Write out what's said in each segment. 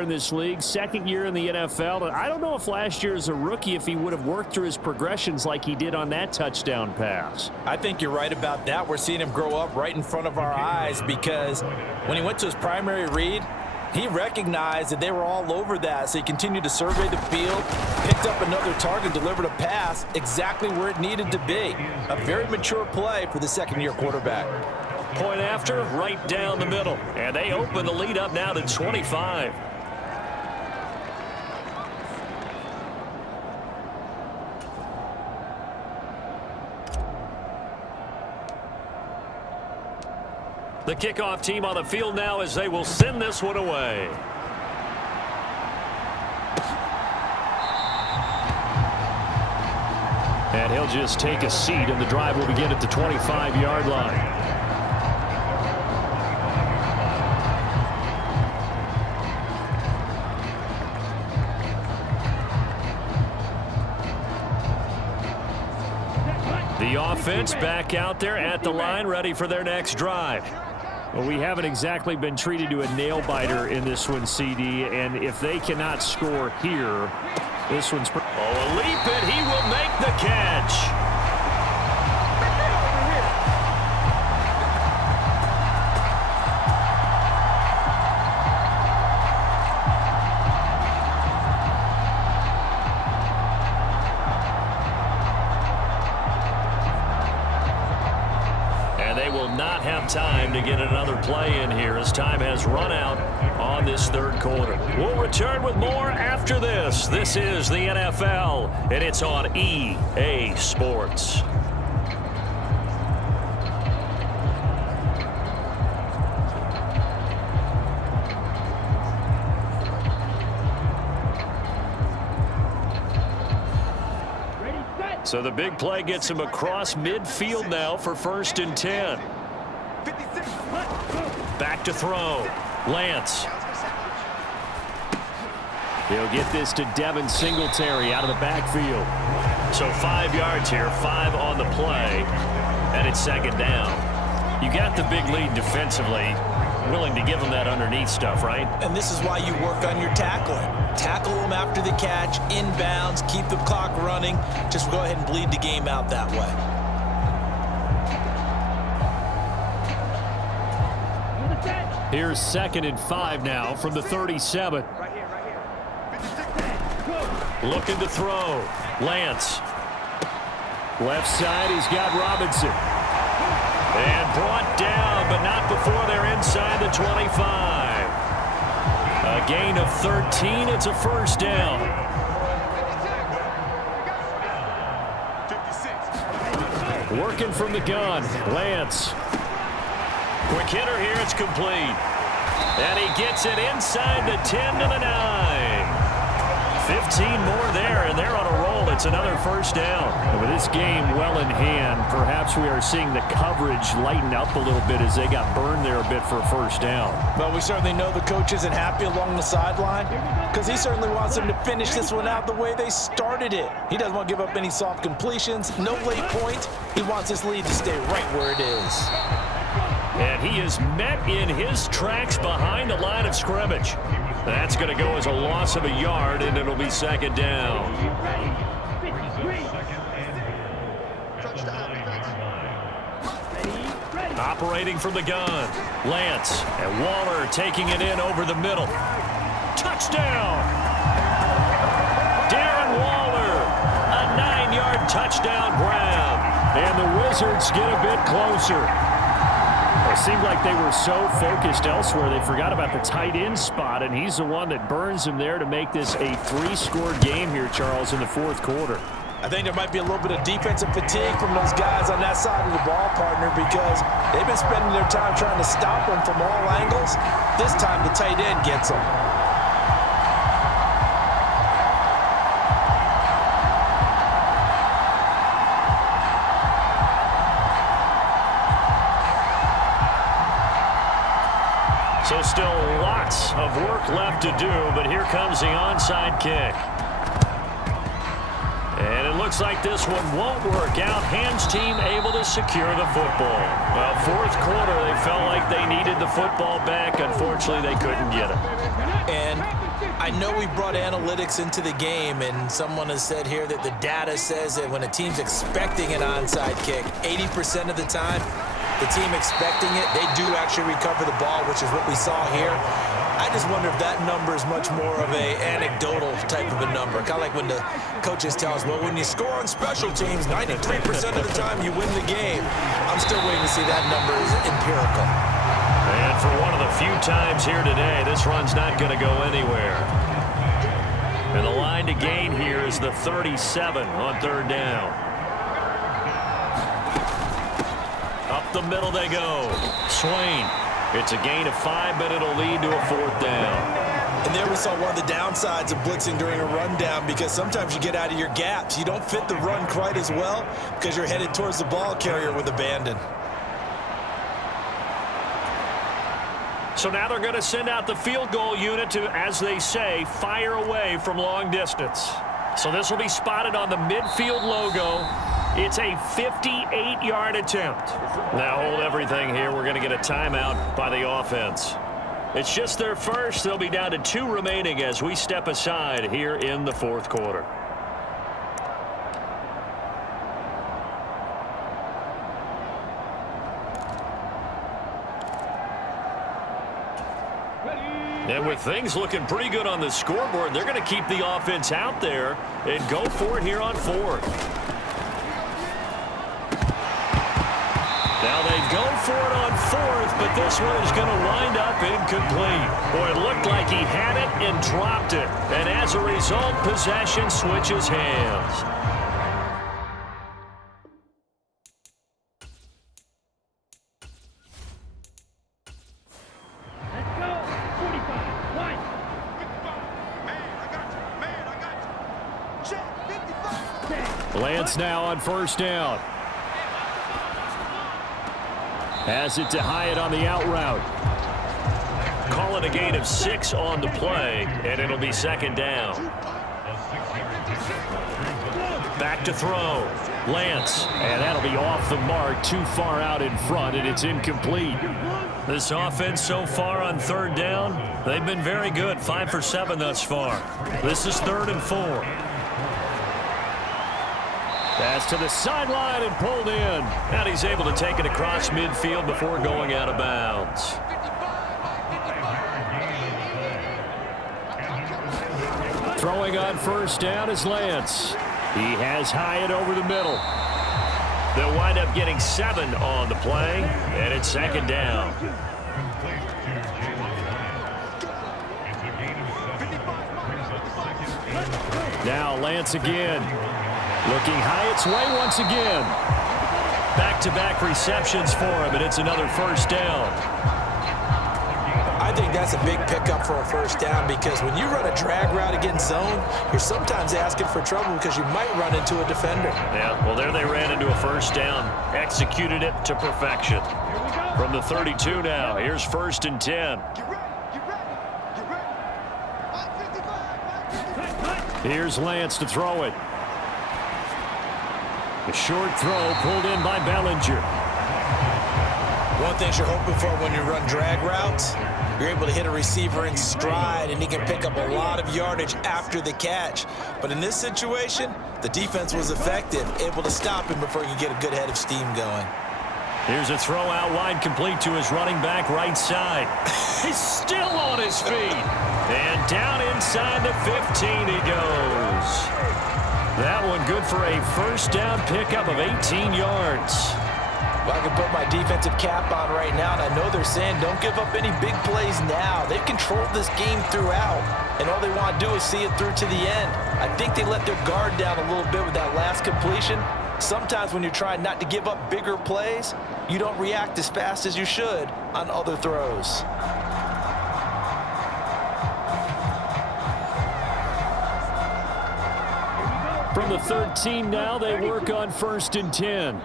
in this league, second year in the NFL. And I don't know if last year as a rookie, if he would have worked through his progressions like he did on that touchdown pass. I think you're right about that. We're seeing him grow up right in front of our eyes, because when he went to his primary read, he recognized that they were all over that, so he continued to survey the field, picked up another target, delivered a pass exactly where it needed to be. A very mature play for the second-year quarterback. Point after, right down the middle. And they open the lead up now to 25. The kickoff team on the field now as they will send this one away. And he'll just take a seat, and the drive will begin at the 25-yard line. The offense back out there at the line, ready for their next drive. Well, we haven't exactly been treated to a nail-biter in this one, CD, and if they cannot score here, this one's... Oh, a leap, and he will make the catch. Not have time to get another play in here as time has run out on this third quarter. We'll return with more after this. This is the NFL, and it's on EA Sports. So the big play gets him across midfield now for 1st and 10. Back to throw. Lance. He'll get this to Devin Singletary out of the backfield. So 5 yards here, 5 on the play, and it's 2nd down. You got the big lead defensively, willing to give them that underneath stuff, right? And this is why you work on your tackling. Tackle them after the catch, inbounds, keep the clock running. Just go ahead and bleed the game out that way. Here's 2nd and 5 now from the 37. Looking to throw. Lance. Left side, he's got Robinson. And brought down, but not before they're inside the 25. A gain of 13. It's a 1st down. Working from the gun. Lance. Quick hitter here, it's complete. And he gets it inside the 10 to the 9. 15 more there, and they're on a roll. It's another 1st down. And with this game well in hand, perhaps we are seeing the coverage lighten up a little bit as they got burned there a bit for a 1st down. Well, we certainly know the coach isn't happy along the sideline, because he certainly wants them to finish this one out the way they started it. He doesn't want to give up any soft completions, no late point. He wants this lead to stay right where it is. And he is met in his tracks behind the line of scrimmage. That's going to go as a loss of a yard, and it'll be 2nd down. Operating from the gun. Lance and Waller taking it in over the middle. Touchdown! Darren Waller, a 9-yard touchdown grab. And the Wizards get a bit closer. It seemed like they were so focused elsewhere, they forgot about the tight end spot, and he's the one that burns them there to make this a 3-score game here, Charles, in the 4th quarter. I think there might be a little bit of defensive fatigue from those guys on that side of the ball, partner, because they've been spending their time trying to stop them from all angles. This time the tight end gets them. So still lots of work left to do, but here comes the onside kick. And it looks like this one won't work out. Ham's team able to secure the football. Well, 4th quarter, they felt like they needed the football back. Unfortunately, they couldn't get it. And I know we brought analytics into the game, and someone has said here that the data says that when a team's expecting an onside kick, 80% of the time, the team expecting it, they do actually recover the ball, which is what we saw here. I just wonder if that number is much more of a anecdotal type of a number. Kind of like when the coaches tell us, well, when you score on special teams, 93% of the time you win the game. I'm still waiting to see that number is empirical. And for one of the few times here today, this run's not going to go anywhere. And the line to gain here is the 37 on third down. Up the middle they go. Swain. It's a gain of 5, but it'll lead to a 4th down. And there we saw one of the downsides of blitzing during a rundown, because sometimes you get out of your gaps. You don't fit the run quite as well because you're headed towards the ball carrier with abandon. So now they're going to send out the field goal unit to, as they say, fire away from long distance. So this will be spotted on the midfield logo. It's a 58-yard attempt. Now hold everything here. We're going to get a timeout by the offense. It's just their first. They'll be down to 2 remaining as we step aside here in the 4th quarter. And with things looking pretty good on the scoreboard, they're going to keep the offense out there and go for it here on 4th. Now they go for it on 4th, but this one is going to wind up incomplete. Boy, it looked like he had it and dropped it. And as a result, possession switches hands. Lance now on 1st down. Has it to Hyatt on the out route. Call it a gain of 6 on the play, and it'll be 2nd down. Back to throw. Lance, and that'll be off the mark, too far out in front, and it's incomplete. This offense so far on 3rd down, they've been very good, 5 for 7 thus far. This is 3rd and 4. Pass to the sideline and pulled in. And he's able to take it across midfield before going out of bounds. Throwing on 1st down is Lance. He has Hyatt over the middle. They'll wind up getting 7 on the play, and it's 2nd down. Now Lance again. Looking Hyatt's way once again. Back-to-back receptions for him, and it's another 1st down. I think that's a big pickup for a 1st down, because when you run a drag route against zone, you're sometimes asking for trouble because you might run into a defender. Yeah, well, there they ran into a 1st down. Executed it to perfection. From the 32 now, here's 1st and 10. Here's Lance to throw it. A short throw pulled in by Bellinger. One thing you're hoping for when you run drag routes, you're able to hit a receiver in stride, and he can pick up a lot of yardage after the catch. But in this situation, the defense was effective, able to stop him before he could get a good head of steam going. Here's a throw out wide, complete to his running back right side. He's still on his feet. And down inside the 15 he goes. That one good for a 1st down pickup of 18 yards. Well, I can put my defensive cap on right now, and I know they're saying don't give up any big plays now. They've controlled this game throughout, and all they want to do is see it through to the end. I think they let their guard down a little bit with that last completion. Sometimes when you're trying not to give up bigger plays, you don't react as fast as you should on other throws. From the 13 now, they work on 1st and 10.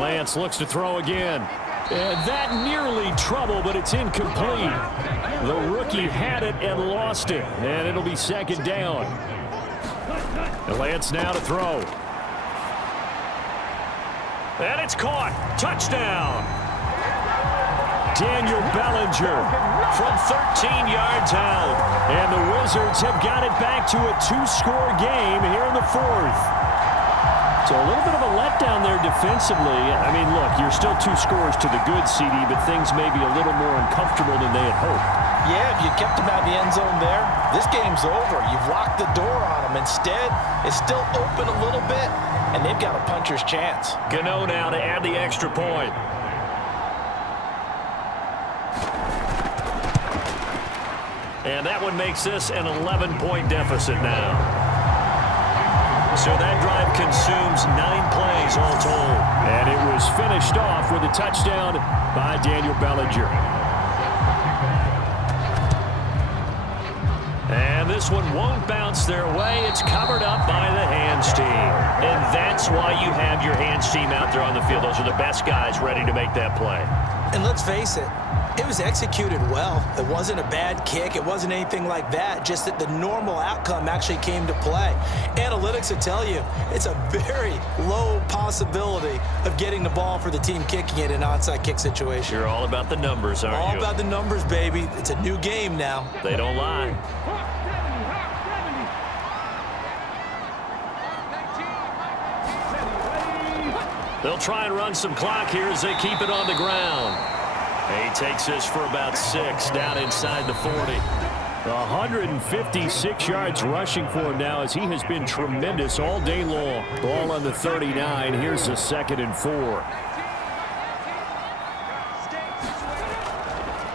Lance looks to throw again. And that nearly trouble, but it's incomplete. The rookie had it and lost it, and it'll be 2nd down. And Lance now to throw. And it's caught. Touchdown. Daniel Bellinger from 13 yards out. And the Wizards have got it back to a 2-score game here in the fourth. So a little bit of a letdown there defensively. I mean, look, you're still 2 scores to the good, CD, but things may be a little more uncomfortable than they had hoped. Yeah, if you kept them out of the end zone there, this game's over. You've locked the door on them. Instead, it's still open a little bit, and they've got a puncher's chance. Gano now to add the extra point. And that one makes this an 11-point deficit now. So that drive consumes 9 plays all told. And it was finished off with a touchdown by Daniel Bellinger. And this one won't bounce their way. It's covered up by the hands team. And that's why you have your hands team out there on the field. Those are the best guys ready to make that play. And let's face it, it was executed well. It wasn't a bad kick. It wasn't anything like that. Just that the normal outcome actually came to play. Analytics will tell you it's a very low possibility of getting the ball for the team kicking it in an onside kick situation. You're all about the numbers, aren't you? All about the numbers, baby. It's a new game now. They don't lie. They'll try and run some clock here as they keep it on the ground. He takes this for about 6 down inside the 40. 156 yards rushing for him now as he has been tremendous all day long. Ball on the 39. Here's the 2nd and 4.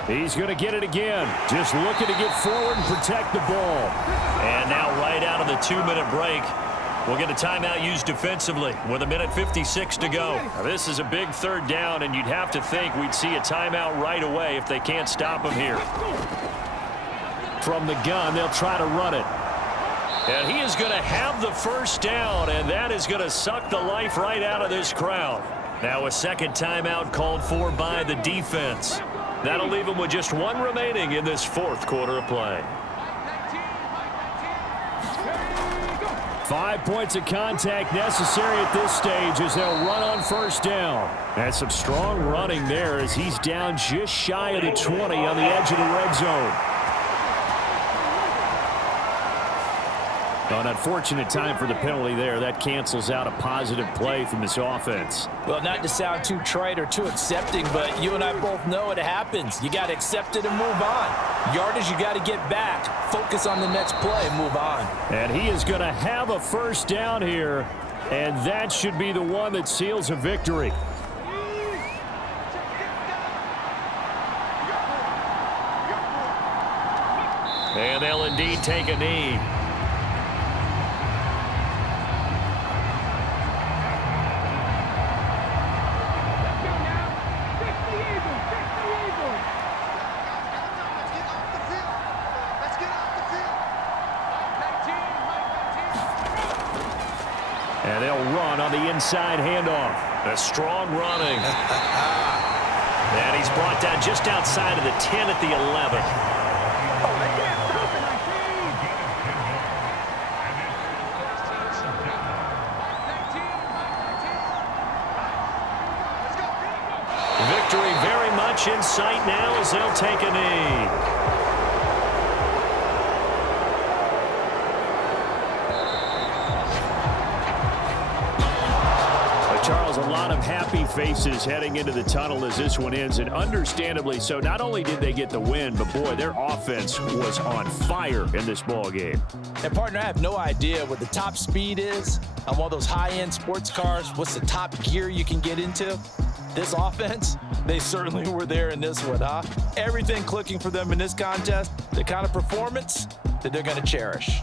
He's going to get it again. Just looking to get forward and protect the ball. And now right out of the 2-minute break, we'll get a timeout used defensively with 1:56 to go. Now, this is a big 3rd down, and you'd have to think we'd see a timeout right away if they can't stop him here. From the gun, they'll try to run it. And he is going to have the 1st down, and that is going to suck the life right out of this crowd. Now a 2nd timeout called for by the defense. That'll leave them with just 1 remaining in this 4th quarter of play. 5 points of contact necessary at this stage as they'll run on 1st down. And some strong running there as he's down just shy of the 20 on the edge of the red zone. An unfortunate time for the penalty there. That cancels out a positive play from this offense. Well, not to sound too trite or too accepting, but you and I both know it happens. You got to accept it and move on. Yardage, you got to get back. Focus on the next play and move on. And he is going to have a 1st down here, and that should be the one that seals a victory. And they'll indeed take a knee. And they'll run on the inside handoff. A strong running. And he's brought down just outside of the 10 at the 11. Victory very much in sight now as they'll take a knee. Charles, a lot of happy faces heading into the tunnel as this one ends, and understandably so. Not only did they get the win, but boy, their offense was on fire in this ball game. And partner, I have no idea what the top speed is on one of those high-end sports cars. What's the top gear you can get into? This offense, they certainly were there in this one, huh? Everything clicking for them in this contest, the kind of performance that they're going to cherish.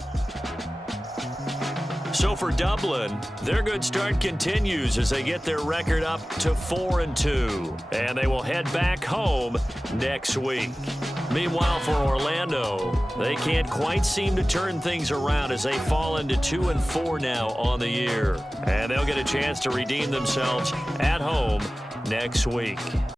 So for Dublin, their good start continues as they get their record up to 4-2. And they will head back home next week. Meanwhile, for Orlando, they can't quite seem to turn things around as they fall into 2-4 now on the year. And they'll get a chance to redeem themselves at home next week.